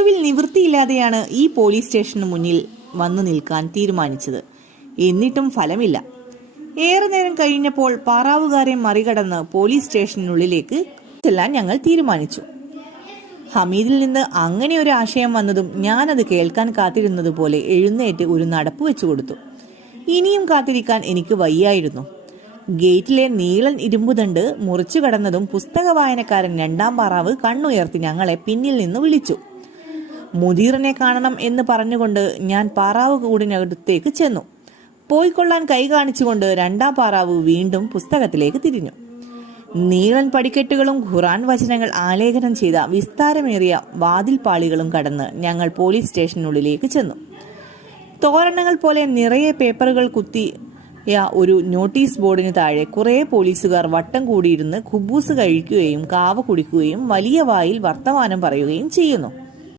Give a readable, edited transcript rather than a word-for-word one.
ഒടുവിൽ നിവൃത്തിയില്ലാതെയാണ് ഈ പോലീസ് സ്റ്റേഷന് മുന്നിൽ വന്നു നിൽക്കാൻ തീരുമാനിച്ചത്. എന്നിട്ടും ഫലമില്ല. ഏറെ നേരം കഴിഞ്ഞപ്പോൾ പാറാവുകാരെ മറികടന്ന് പോലീസ് സ്റ്റേഷനുള്ളിലേക്ക് ചെല്ലാൻ ഞങ്ങൾ തീരുമാനിച്ചു. ഹമീദിൽ നിന്ന് അങ്ങനെ ഒരു ആശയം വന്നതും ഞാനത് കേൾക്കാൻ കാത്തിരുന്നതുപോലെ എഴുന്നേറ്റ് ഒരു നടപ്പ് വെച്ചു കൊടുത്തു. ഇനിയും കാത്തിരിക്കാൻ എനിക്ക് വയ്യായിരുന്നു. ഗേറ്റിലെ നീളൻ ഇരുമ്പുദണ്ട് മുറിച്ചു കടന്നതും പുസ്തക വായനക്കാരൻ രണ്ടാം പാറാവ് കണ്ണുയർത്തി ഞങ്ങളെ പിന്നിൽ നിന്ന് വിളിച്ചു. മുദീറിനെ കാണണം എന്ന് പറഞ്ഞുകൊണ്ട് ഞാൻ പാറാവ് കൂടിനടുത്തേക്ക് ചെന്നു. പോയിക്കൊള്ളാൻ കൈ കാണിച്ചുകൊണ്ട് രണ്ടാം പാറാവ് വീണ്ടും പുസ്തകത്തിലേക്ക് തിരിഞ്ഞു. നീളൻ പടിക്കെട്ടുകളും ഖുറാൻ വചനങ്ങൾ ആലേഖനം ചെയ്ത വിസ്താരമേറിയ വാതിൽപ്പാളികളും കടന്ന് ഞങ്ങൾ പോലീസ് സ്റ്റേഷനുള്ളിലേക്ക് ചെന്നു. തോരണങ്ങൾ പോലെ നിറയെ പേപ്പറുകൾ കുത്തിയ ഒരു നോട്ടീസ് ബോർഡിന് താഴെ കുറെ പോലീസുകാർ വട്ടം കൂടിയിരുന്ന് ഖുബൂസ് കഴിക്കുകയും കാവ കുടിക്കുകയും വലിയ വായിൽ വർത്തമാനം പറയുകയും ചെയ്യുന്നു.